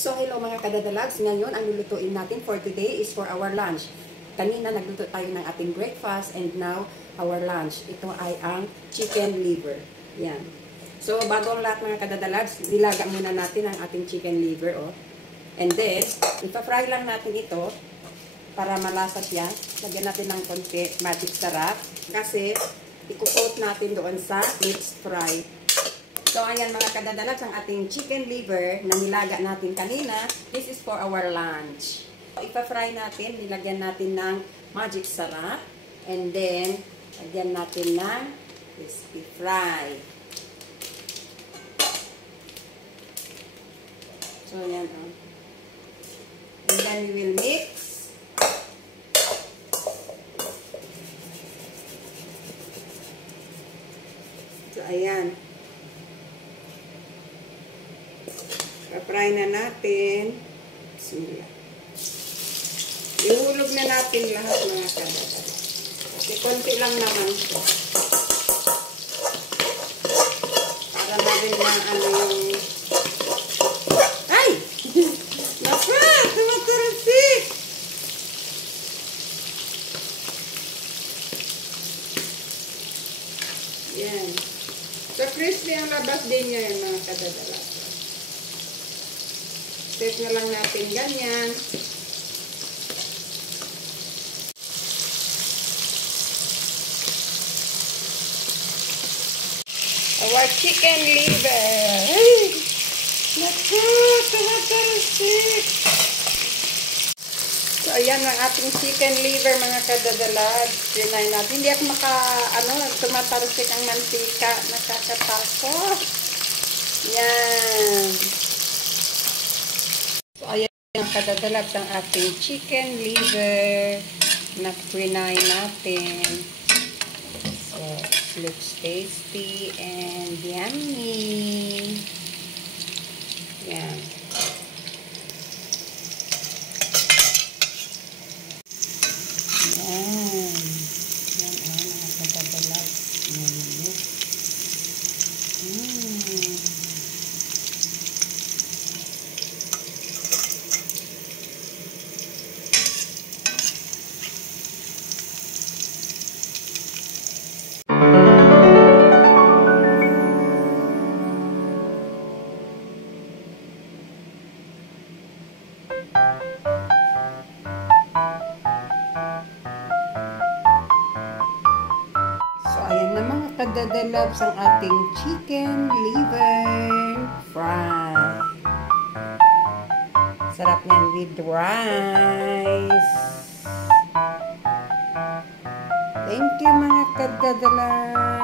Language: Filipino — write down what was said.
So hello mga kadadalags, ngayon ang lulutuin natin for today is for our lunch. Kanina nagluto tayo ng ating breakfast and now our lunch. Ito ay ang chicken liver. Yan. So bago ang lahat mga kadadalags, nilaga muna natin ang ating chicken liver. Oh. And then, ipa-fry lang natin ito para malasa siya. Lagyan natin ng konti magic sarap kasi i-coat natin doon sa mixed fry. So, ayan mga kadadalags, ang ating chicken liver na nilaga natin kanina. This is for our lunch. Ipa-fry natin, nilagyan natin ng magic sarap. And then, lagyan natin ng crispy fry. So, ayan o. And then, we will mix. So, ayan. Pa-fry na natin. Bismillah. Ihulog na natin lahat mga kadadalags. Kasi konti lang naman ito. Para na rin na ano yung... Ay! Naku! Tumatarasik! Yan. So, crispy ang labas din niya yung mga kadadalags. Set na lang natin ganyan. Our chicken liver. Ay! Naku! Tumatarasik! So, ayan ang ating chicken liver mga kadadalag. Trinay natin. Hindi ako tumatarasik ang mantika. Nakakatakot. Yan. Ang kadadalags ang ating chicken liver na prinay natin. So, it looks tasty and yummy. Yan. Yan. Yan ang mga kadadalags. Ayan na mga kadadalags ang ating chicken liver fry. Sarap yan with rice. Thank you mga kadadalags.